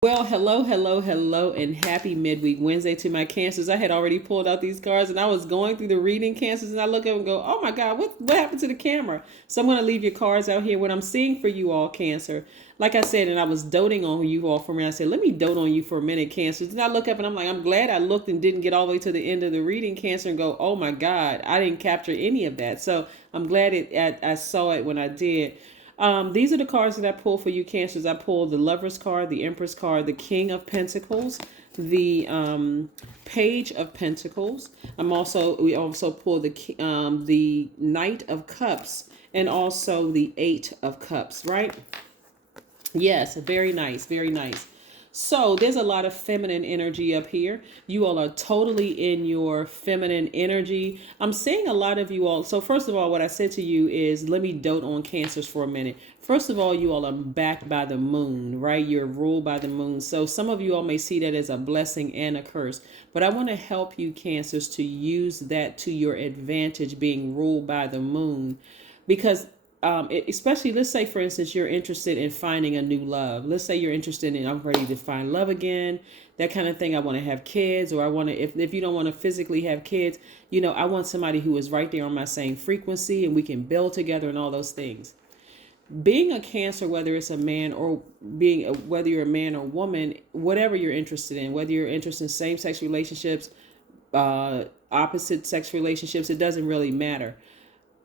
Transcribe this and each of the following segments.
Well, hello, and happy midweek Wednesday to my cancers. I had already pulled out these cards and I was going through the reading cancers and I look up and go, oh my God, what happened to the camera? So I'm going to leave your cards out here. What I'm seeing for you all, Cancer, like I said, and I was doting on you all for a minute. I said, let me dote on you for a minute, Cancers. And I look up and I'm like, I'm glad I looked and didn't get all the way to the end of the reading, Cancer, and go, oh my God, I didn't capture any of that. So I'm glad I saw it when I did. These are the cards that I pulled for you, Cancers. I pulled the Lover's card, the Empress card, the King of Pentacles, the Page of Pentacles. We also pulled the Knight of Cups and also the Eight of Cups, right? Yes, very nice, very nice. So there's a lot of feminine energy up here. You all are totally in your feminine energy. I'm seeing a lot of you all. So first of all, what I said to you is, let me dote on Cancers for a minute. First of all, you all are backed by the moon, right? You're ruled by the moon. So some of you all may see that as a blessing and a curse. But I want to help you, Cancers, to use that to your advantage, being ruled by the moon. Because especially, let's say, for instance, you're interested in finding a new love. Let's say you're interested in, I'm ready to find love again, that kind of thing. I want to have kids, or I want to, if you don't want to physically have kids, I want somebody who is right there on my same frequency and we can build together and all those things. Being a Cancer, whether it's a man or whether you're a man or woman, whatever you're interested in, whether you're interested in same-sex relationships, opposite sex relationships, it doesn't really matter.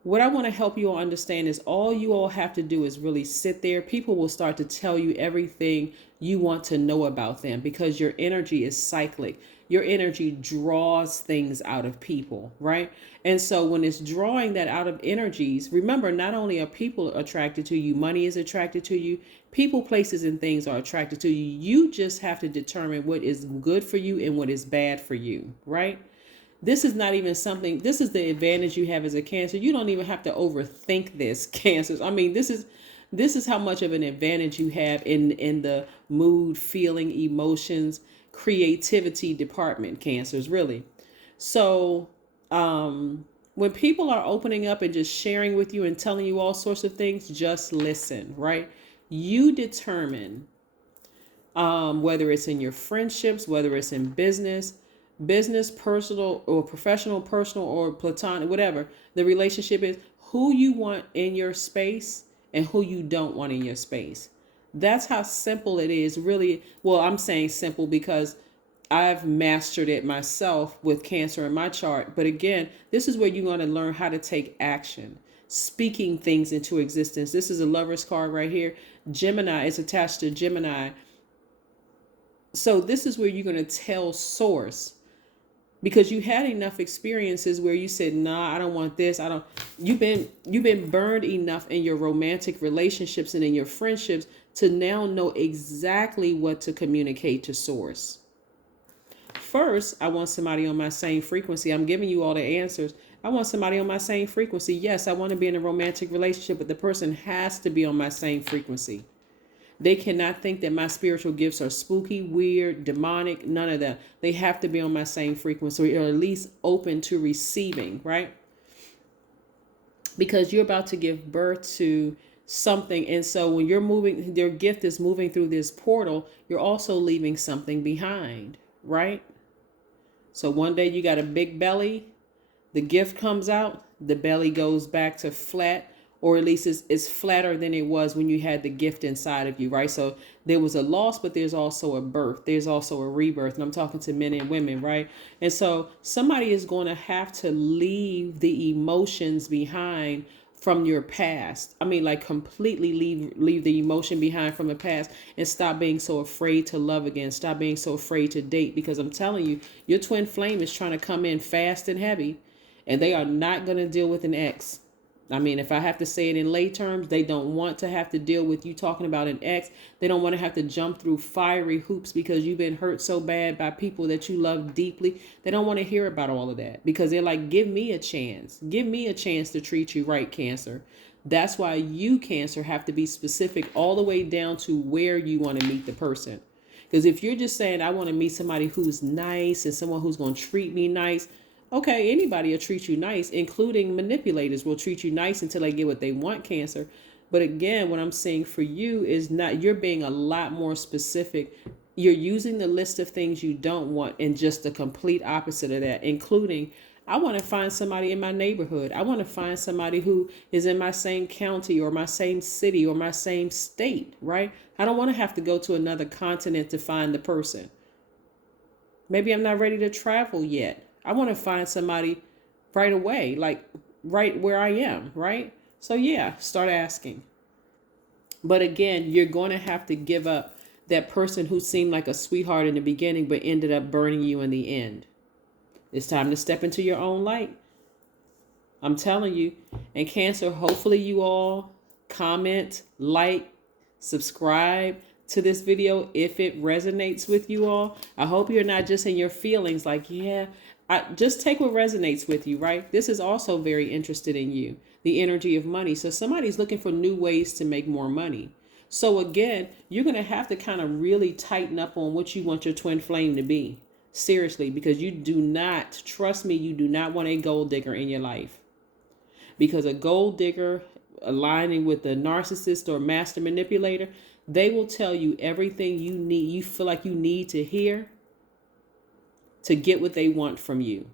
What I want to help you all understand is all you all have to do is really sit there. People will start to tell you everything you want to know about them because your energy is cyclic. Your energy draws things out of people, right? And so when it's drawing that out of energies, remember, not only are people attracted to you, money is attracted to you, people, places, and things are attracted to you. You just have to determine what is good for you and what is bad for you, right? This is not even something, this is the advantage you have as a Cancer. You don't even have to overthink this, Cancers. I mean, this is how much of an advantage you have in the mood, feeling, emotions, creativity department, Cancers, really. So when people are opening up and just sharing with you and telling you all sorts of things, just listen, right? You determine whether it's in your friendships, whether it's in business, personal or professional, personal or platonic, whatever the relationship is, who you want in your space and who you don't want in your space. That's how simple it is, really. Well, I'm saying simple because I've mastered it myself with Cancer in my chart. But again, this is where you're going to learn how to take action, speaking things into existence. This is a Lover's card right here. Gemini is attached to Gemini. So this is where you're going to tell source, because you had enough experiences where you said, nah, I don't want this. You've been burned enough in your romantic relationships and in your friendships to now know exactly what to communicate to source. First, I want somebody on my same frequency. I'm giving you all the answers. I want somebody on my same frequency. Yes, I want to be in a romantic relationship, but the person has to be on my same frequency. They cannot think that my spiritual gifts are spooky, weird, demonic, none of that. They have to be on my same frequency, or at least open to receiving, right? Because you're about to give birth to something. And so when you're moving, your gift is moving through this portal, you're also leaving something behind, right? So one day you got a big belly, the gift comes out, the belly goes back to flat, or at least it's flatter than it was when you had the gift inside of you, right? So there was a loss, but there's also a birth. There's also a rebirth. And I'm talking to men and women, right? And so somebody is going to have to leave the emotions behind from your past. I mean, like completely leave the emotion behind from the past and stop being so afraid to love again. Stop being so afraid to date, because I'm telling you, your twin flame is trying to come in fast and heavy, and they are not going to deal with an ex. I mean, if I have to say it in lay terms, they don't want to have to deal with you talking about an ex. They don't want to have to jump through fiery hoops because you've been hurt so bad by people that you love deeply. They don't want to hear about all of that because they're like, give me a chance. Give me a chance to treat you right, Cancer. That's why you, Cancer, have to be specific all the way down to where you want to meet the person. Because if you're just saying, I want to meet somebody who's nice and someone who's going to treat me nice, okay, anybody will treat you nice, including manipulators will treat you nice until they get what they want, Cancer. But again, what I'm saying for you is not, you're being a lot more specific You're using the list of things you don't want in just the complete opposite of that, including I want to find somebody in my neighborhood. I want to find somebody who is in my same county or my same city or my same state, right? I don't want to have to go to another continent to find the person. Maybe I'm not ready to travel yet. I want to find somebody right away, like right where I am, right? So yeah, start asking. But again, you're going to have to give up that person who seemed like a sweetheart in the beginning but ended up burning you in the end. It's time to step into your own light. I'm telling you. And Cancer, hopefully you all comment, like, subscribe to this video if it resonates with you all. I hope you're not just in your feelings like, yeah, just take what resonates with you, right? This is also very interested in you, the energy of money. So somebody's looking for new ways to make more money. So again, you're going to have to kind of really tighten up on what you want your twin flame to be. Seriously, because you do not, trust me, you do not want a gold digger in your life. Because a gold digger aligning with a narcissist or master manipulator, they will tell you everything you need, you feel like you need to hear to get what they want from you.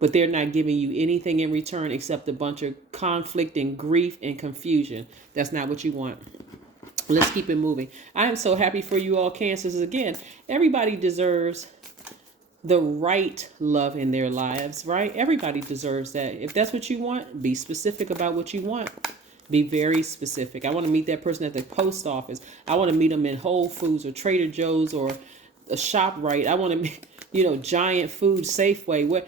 But they're not giving you anything in return except a bunch of conflict and grief and confusion. That's not what you want. Let's keep it moving. I am so happy for you all, Cancers. Again, everybody deserves the right love in their lives, right? Everybody deserves that. If that's what you want, be specific about what you want. Be very specific. I want to meet that person at the post office. I want to meet them in Whole Foods or Trader Joe's or a ShopRite. I want to meet, Giant Food, Safeway, what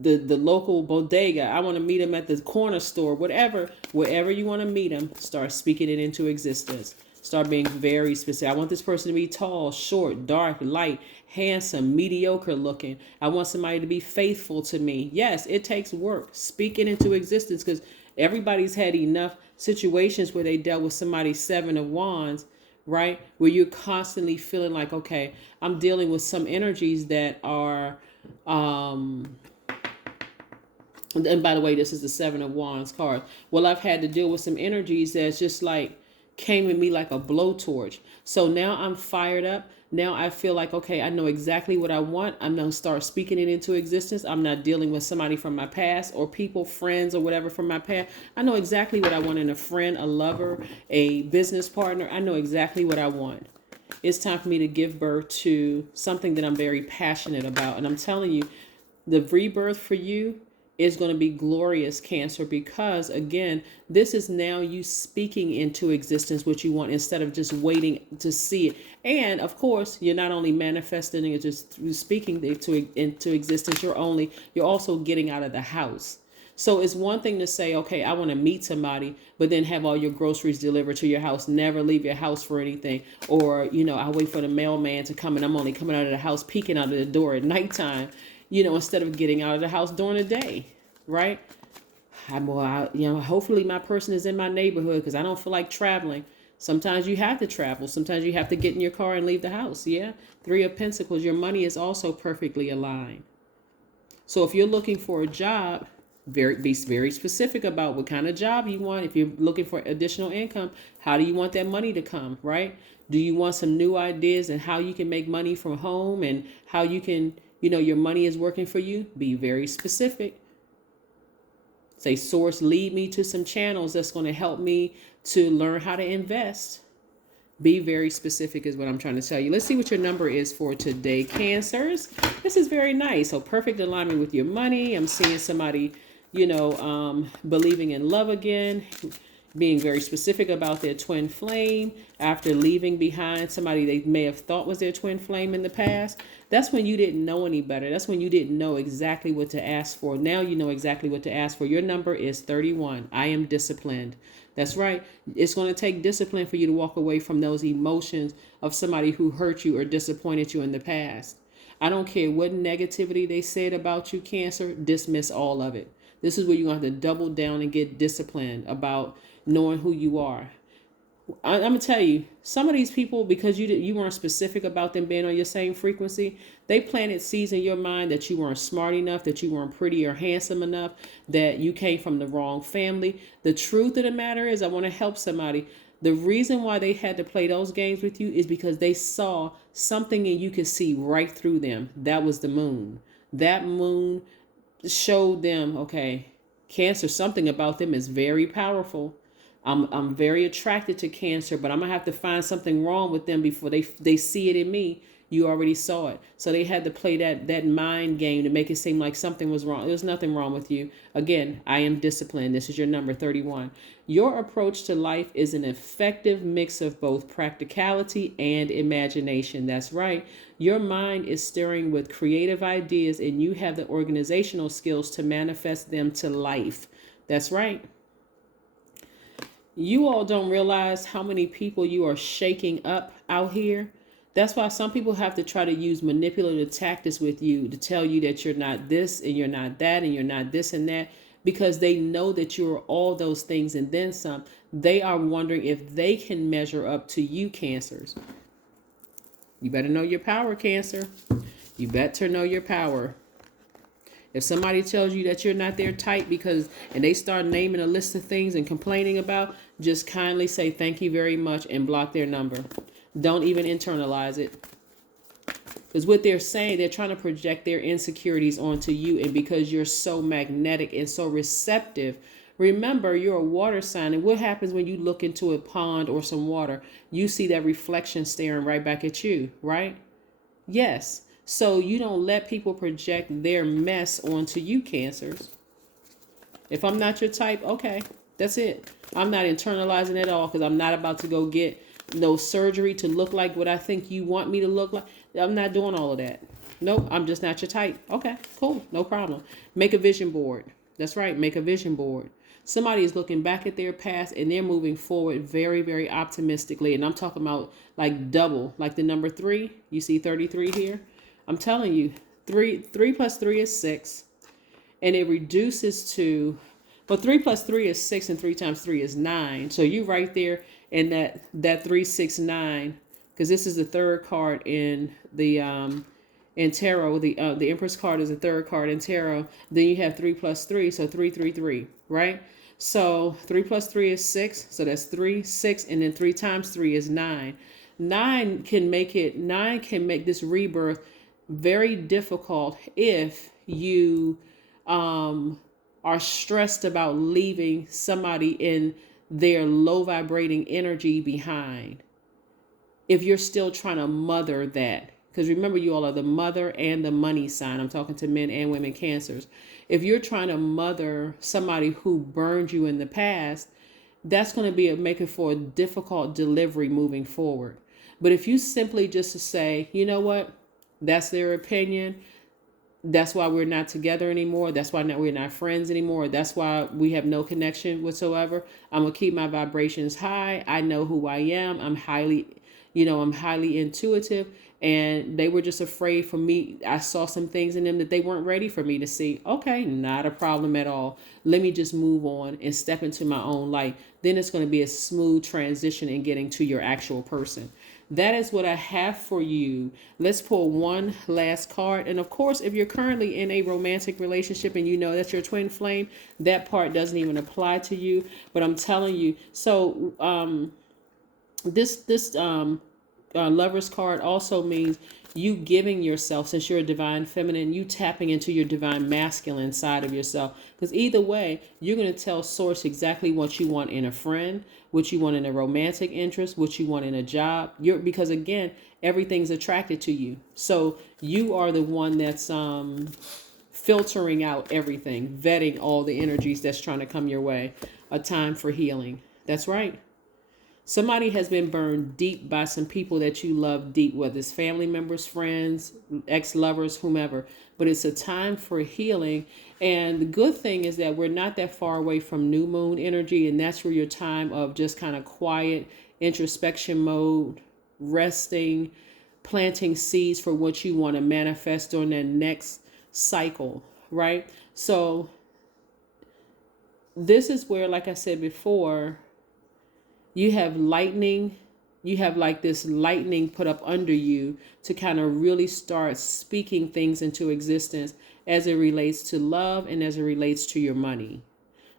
the local bodega. I want to meet them at the corner store, whatever. Wherever you want to meet them, start speaking it into existence. Start being very specific. I want this person to be tall, short, dark, light, handsome, mediocre looking. I want somebody to be faithful to me. Yes, it takes work. Speak it into existence, because everybody's had enough situations where they dealt with somebody's Seven of Wands, right? Where you're constantly feeling like, okay, I'm dealing with some energies that are, and by the way, this is the Seven of Wands card. Well, I've had to deal with some energies that's just like, came at me like a blowtorch. So now I'm fired up. Now I feel like, okay, I know exactly what I want. I'm going to start speaking it into existence. I'm not dealing with somebody from my past or people, friends or whatever from my past. I know exactly what I want in a friend, a lover, a business partner. I know exactly what I want. It's time for me to give birth to something that I'm very passionate about. And I'm telling you, the rebirth for you is going to be glorious, Cancer, because again, this is now you speaking into existence what you want instead of just waiting to see it. And of course, you're not only manifesting it just through speaking it into existence, you're also getting out of the house. So it's one thing to say, okay, I want to meet somebody, but then have all your groceries delivered to your house, never leave your house for anything. Or, I wait for the mailman to come and I'm only coming out of the house, peeking out of the door at nighttime, instead of getting out of the house during the day, right? Hopefully my person is in my neighborhood because I don't feel like traveling. Sometimes you have to travel. Sometimes you have to get in your car and leave the house. Yeah. Three of Pentacles. Your money is also perfectly aligned. So if you're looking for a job, be very specific about what kind of job you want. If you're looking for additional income, how do you want that money to come, right? Do you want some new ideas and how you can make money from home and how you can, your money is working for you? Be very specific. Say, source, lead me to some channels that's going to help me to learn how to invest. Be very specific is what I'm trying to tell you. Let's see what your number is for today, Cancers. This is very nice. So perfect alignment with your money. I'm seeing somebody, believing in love again, being very specific about their twin flame after leaving behind somebody they may have thought was their twin flame in the past. That's when you didn't know any better. That's when you didn't know exactly what to ask for. Now you know exactly what to ask for. Your number is 31. I am disciplined. That's right. It's going to take discipline for you to walk away from those emotions of somebody who hurt you or disappointed you in the past. I don't care what negativity they said about you, Cancer, dismiss all of it. This is where you're going to have to double down and get disciplined about knowing who you are. I'm going to tell you, some of these people, because you weren't specific about them being on your same frequency, they planted seeds in your mind that you weren't smart enough, that you weren't pretty or handsome enough, that you came from the wrong family. The truth of the matter is, I want to help somebody. The reason why they had to play those games with you is because they saw something and you could see right through them. That was the moon. That moon showed them, okay, Cancer, something about them is very powerful. I'm very attracted to Cancer, but I'm gonna have to find something wrong with them before they see it in me. You already saw it. So they had to play that mind game to make it seem like something was wrong. There's nothing wrong with you. Again, I am disciplined. This is your number 31. Your approach to life is an effective mix of both practicality and imagination. That's right. Your mind is stirring with creative ideas and you have the organizational skills to manifest them to life. That's right. You all don't realize how many people you are shaking up out here. That's why some people have to try to use manipulative tactics with you to tell you that you're not this and you're not that and you're not this and that, because they know that you're all those things and then some. They are wondering if they can measure up to you, Cancers. You better know your power, Cancer. You better know your power. If somebody tells you that you're not their type and they start naming a list of things and complaining about, just kindly say thank you very much and block their number. Don't even internalize it. Because what they're saying, they're trying to project their insecurities onto you. And because you're so magnetic and so receptive, remember, you're a water sign. And what happens when you look into a pond or some water? You see that reflection staring right back at you, right? Yes. So you don't let people project their mess onto you, Cancers. If I'm not your type, okay, that's it. I'm not internalizing at all because I'm not about to go get no surgery to look like what I think you want me to look like. I'm not doing all of that. Nope, I'm just not your type. Okay, cool, no problem. Make a vision board. That's right, make a vision board. Somebody is looking back at their past and they're moving forward very, very optimistically. And I'm talking about like double, like the number 3. You see 33 here? I'm telling you, 3 plus 3 is 6. And it reduces to, but 3 plus 3 is 6 and 3 times 3 is 9. So you right there in that 3, 6, 9, because this is the third card in the in tarot. The Empress card is the third card in tarot. Then you have 3 plus 3, so 3, 3, 3, right? So 3 plus 3 is 6, so that's 3, 6, and then 3 times 3 is 9. 9 can make this rebirth very difficult if you are stressed about leaving somebody in their low vibrating energy behind. If you're still trying to mother that, because remember, you all are the mother and the money sign. I'm talking to men and women Cancers. If you're trying to mother somebody who burned you in the past, that's going to make it for a difficult delivery moving forward. But if you simply just say, you know what, that's their opinion. That's why we're not together anymore. That's why we're not friends anymore. That's why we have no connection whatsoever. I'm going to keep my vibrations high. I know who I am. I'm highly intuitive. And they were just afraid for me. I saw some things in them that they weren't ready for me to see. Okay, not a problem at all. Let me just move on and step into my own light. Then it's going to be a smooth transition in getting to your actual person. That is what I have for you. Let's pull one last card. And of course, if you're currently in a romantic relationship and you know that's your twin flame, that part doesn't even apply to you. But I'm telling you, so this Lover's card also means you giving yourself, since you're a divine feminine, you tapping into your divine masculine side of yourself. Because either way, you're going to tell source exactly what you want in a friend, what you want in a romantic interest, what you want in a job. Because again, everything's attracted to you. So you are the one that's filtering out everything, vetting all the energies that's trying to come your way. A time for healing. That's right. Somebody has been burned deep by some people that you love deep, whether it's family members, friends, ex-lovers, whomever. But it's a time for healing. And the good thing is that we're not that far away from new moon energy. And that's where your time of just kind of quiet introspection mode, resting, planting seeds for what you want to manifest during that next cycle, right? So this is where, like I said before, you have lightning, you have like this lightning put up under you to kind of really start speaking things into existence as it relates to love and as it relates to your money.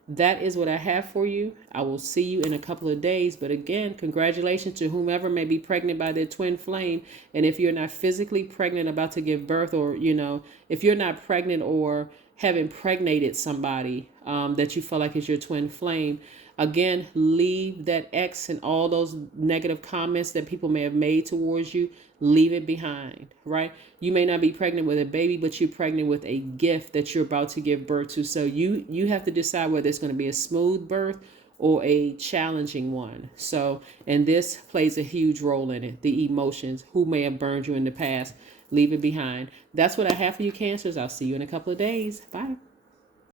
that is what I have for you. I will see you in a couple of days. But again, congratulations to whomever may be pregnant by their twin flame. And if you're not physically pregnant, about to give birth, or, if you're not pregnant or have impregnated somebody that you feel like is your twin flame, again, leave that X and all those negative comments that people may have made towards you. Leave it behind, right? You may not be pregnant with a baby, but you're pregnant with a gift that you're about to give birth to. So you have to decide whether it's going to be a smooth birth or a challenging one. So, and this plays a huge role in it. The emotions, who may have burned you in the past, leave it behind. That's what I have for you, Cancers. I'll see you in a couple of days. Bye.